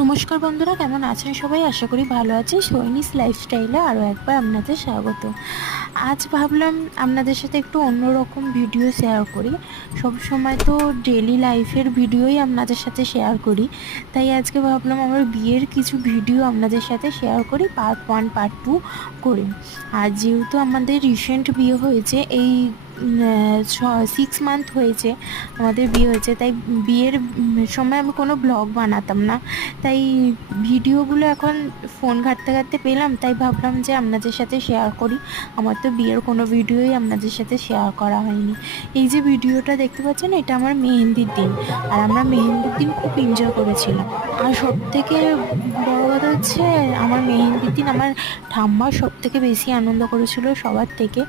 নমস্কার বন্ধুরা, কেমন আছেন সবাই? আশা করি ভালো আছে সৈনিস লাইফস্টাইলে আরও একবার আপনাদের স্বাগত। আজ ভাবলাম আপনাদের সাথে একটু অন্যরকম ভিডিও শেয়ার করি। সব সময় তো ডেলি লাইফের ভিডিওই আপনাদের সাথে শেয়ার করি। তাই আজকে ভাবলাম আমার বিয়ের কিছু ভিডিও আপনাদের সাথে শেয়ার করি পার্ট ওয়ান পার্ট টু করে। আর যেহেতু আমাদের রিসেন্ট বিয়ে হয়েছে, এই সিক্স মান্থ হয়েছে, আমাদের বিয়ে হয়েছে, তাই বিয়ের সময় আমি কোনো ব্লগ বানাতাম না। তাই ভিডিওগুলো এখন ফোন ঘাঁটতে ঘাঁটতে পেলাম, তাই ভাবলাম যে আপনাদের সাথে শেয়ার করি। আমার তো বিয়ের কোনো ভিডিওই আপনাদের সাথে শেয়ার করা হয়নি। এই যে ভিডিওটা দেখতে পাচ্ছেন, এটা আমার মেহেন্দির দিন। আর আমরা মেহেন্দির দিন খুব এনজয় করেছিলাম। আর সব থেকে কথা হচ্ছে আমার মেহেন্দির দিন আমার ঠাম্মা সব থেকে বেশি আনন্দ করেছিল সবার থেকে।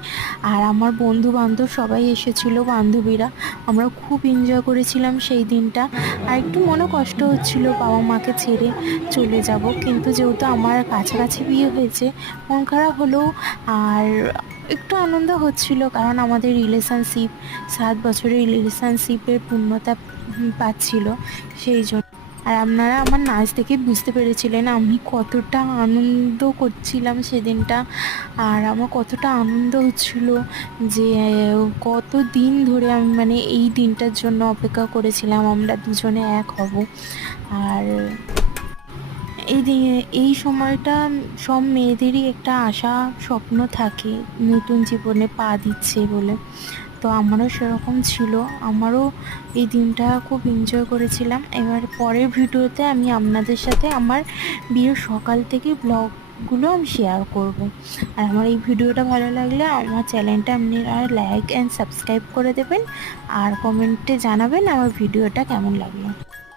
আর আমার বন্ধু বান্ধব সবাই এসেছিল, বান্ধবীরা। আমরা খুব এনজয় করেছিলাম সেই দিনটা। আর একটু মনে কষ্ট হচ্ছিল বাবা মাকে ছেড়ে চলে যাব। কিন্তু যেহেতু আমার কাছাকাছি বিয়ে হয়েছে, মন খারাপ হলেও আর একটু আনন্দ হচ্ছিল কারণ আমাদের রিলেশনশিপ সাত বছরের রিলেশনশিপের পূর্ণতা পাচ্ছিল। সেই জন্য আর আপনারা আমার নাচ দেখে বুঝতে পেরেছিলেন আমি কতটা আনন্দ করছিলাম সেদিনটা। আর আমার কতটা আনন্দ হচ্ছিল যে কত দিন ধরে আমি মানে এই দিনটার জন্য অপেক্ষা করেছিলাম, আমরা দুজনে এক হব। আর এই এই সময়টা সব মেয়েদেরই একটা আশা, স্বপ্ন থাকে, নতুন জীবনে পা দিচ্ছে বলে। তো আমারও সেরকম ছিল। আমারও এই দিনটা খুব এনজয় করেছিলাম। এবার পরের ভিডিওতে আমি আপনাদের সাথে আমার বিয়ের সকাল থেকে ব্লগগুলো আমি শেয়ার করব। আর আমার এই ভিডিওটা ভালো লাগলে আমার চ্যানেলটা আপনি আর লাইক অ্যান্ড সাবস্ক্রাইব করে দেবেন। আর কমেন্টে জানাবেন আমার ভিডিওটা কেমন লাগল।